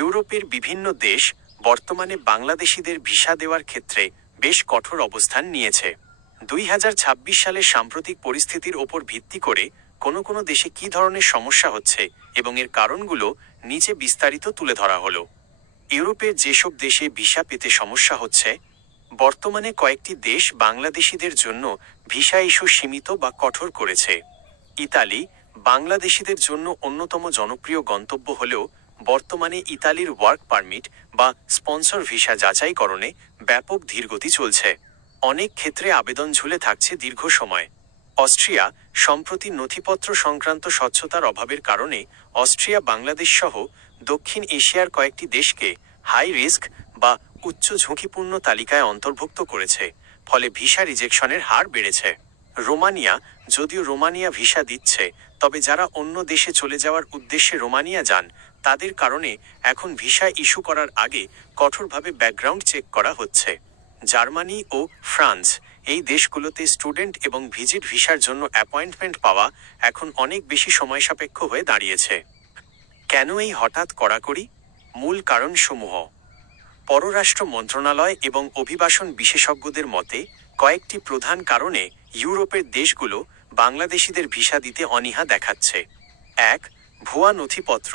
ইউরোপের বিভিন্ন দেশ বর্তমানে বাংলাদেশিদের ভিসা দেওয়ার ক্ষেত্রে বেশ কঠোর অবস্থান নিয়েছে। 2026 সালের সাম্প্রতিক পরিস্থিতির ওপর ভিত্তি করে কোনো দেশে কী ধরনের সমস্যা হচ্ছে এবং এর কারণগুলো নিচে বিস্তারিত তুলে ধরা হলো। ইউরোপের যেসব দেশে ভিসা পেতে সমস্যা হচ্ছে, বর্তমানে কয়েকটি দেশ বাংলাদেশিদের জন্য ভিসা ইস্যু সীমিত বা কঠোর করেছে। ইতালি বাংলাদেশিদের জন্য অন্যতম জনপ্রিয় গন্তব্য হলেও বর্তমানে ইতালির ওয়ার্ক পারমিট বা স্পন্সর ভিসা যাচাইকরণে ব্যাপক ধীরগতি চলছে। অনেক ক্ষেত্রে আবেদন ঝুলে থাকছে দীর্ঘ সময়। অস্ট্রিয়া সম্প্রতি নথিপত্র সংক্রান্ত স্বচ্ছতার অভাবের কারণে অস্ট্রিয়া বাংলাদেশ সহ দক্ষিণ এশিয়ার কয়েকটি দেশকে হাই রিস্ক বা উচ্চ ঝুঁকিপূর্ণ তালিকায় অন্তর্ভুক্ত করেছে, ফলে ভিসা রিজেকশনের হার বেড়েছে। রোমানিয়া যদিও রোমানিয়া ভিসা দিচ্ছে, তবে যারা অন্য দেশে চলে যাওয়ার উদ্দেশ্যে রোমানিয়া যান তাদের কারণে এখন ভিসা ইস্যু করার আগে কঠোরভাবে ব্যাকগ্রাউন্ড চেক করা হচ্ছে। জার্মানি ও ফ্রান্স এই দেশগুলোতে স্টুডেন্ট এবং ভিজিট ভিসার জন্য অ্যাপয়েন্টমেন্ট পাওয়া এখন অনেক বেশি সময়সাপেক্ষ হয়ে দাঁড়িয়েছে। কেন এই হঠাৎ কড়াকড়ি? মূল কারণসমূহ। পররাষ্ট্র মন্ত্রণালয় এবং অভিবাসন বিশেষজ্ঞদের মতে কয়েকটি প্রধান কারণে ইউরোপের দেশগুলো বাংলাদেশিদের ভিসা দিতে অনীহা দেখাচ্ছে। 1. ভুয়া নথিপত্র।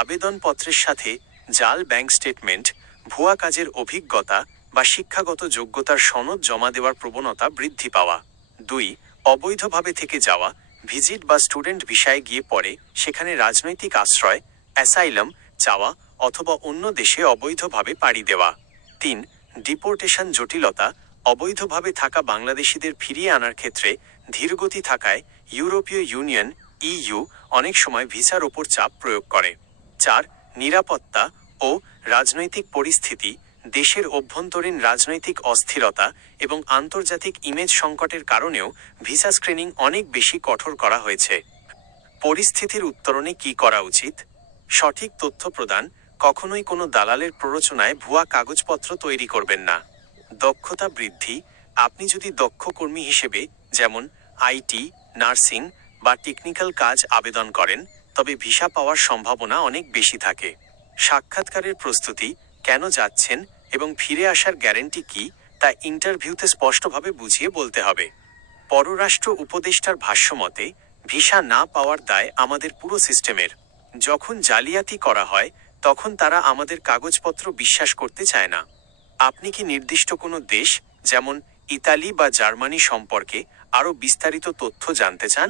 আবেদনপত্রের সাথে জাল ব্যাংক স্টেটমেন্ট, ভুয়া কাজের অভিজ্ঞতা বা শিক্ষাগত যোগ্যতার সনদ জমা দেওয়ার প্রবণতা বৃদ্ধি পাওয়া। 2. অবৈধভাবে থেকে যাওয়া। ভিজিট বা স্টুডেন্ট ভিসায় গিয়ে পরে সেখানে রাজনৈতিক আশ্রয়, অ্যাসাইলাম চাওয়া অথবা অন্য দেশে অবৈধভাবে পাড়ি দেওয়া। 3. ডিপোর্টেশন জটিলতা। অবৈধভাবে থাকা বাংলাদেশিদের ফিরিয়ে আনার ক্ষেত্রে ধীরগতি থাকায় ইউরোপীয় ইউনিয়ন ইইউ অনেক সময় ভিসার ওপর চাপ প্রয়োগ করে। 4. নিরাপত্তা ও রাজনৈতিক পরিস্থিতি। দেশের অভ্যন্তরীণ রাজনৈতিক অস্থিরতা এবং আন্তর্জাতিক ইমেজ সংকটের কারণেও ভিসা স্ক্রিনিং অনেক বেশি কঠোর করা হয়েছে। পরিস্থিতির উত্তরণে কী করা উচিত? সঠিক তথ্য প্রদান। কখনোই কোনো দালালের প্ররোচনায় ভুয়া কাগজপত্র তৈরি করবেন না। দক্ষতা বৃদ্ধি। আপনি যদি দক্ষ কর্মী হিসেবে যেমন আইটি, নার্সিং বা টেকনিক্যাল কাজ আবেদন করেন, তবে ভিসা পাওয়ার সম্ভাবনা অনেক বেশি থাকে। সাক্ষাৎকারের প্রস্তুতি, কেন যাচ্ছেন এবং ফিরে আসার গ্যারেন্টি কী তা ইন্টারভিউতে স্পষ্টভাবে বুঝিয়ে বলতে হবে। পররাষ্ট্র উপদেষ্টার ভাষ্যমতে ভিসা না পাওয়ার দায় আমাদের পুরো সিস্টেমের। যখন জালিয়াতি করা হয় তখন তারা আমাদের কাগজপত্র বিশ্বাস করতে চায় না। আপনি কি নির্দিষ্ট কোনো দেশ যেমন ইতালি বা জার্মানি সম্পর্কে আরও বিস্তারিত তথ্য জানতে চান?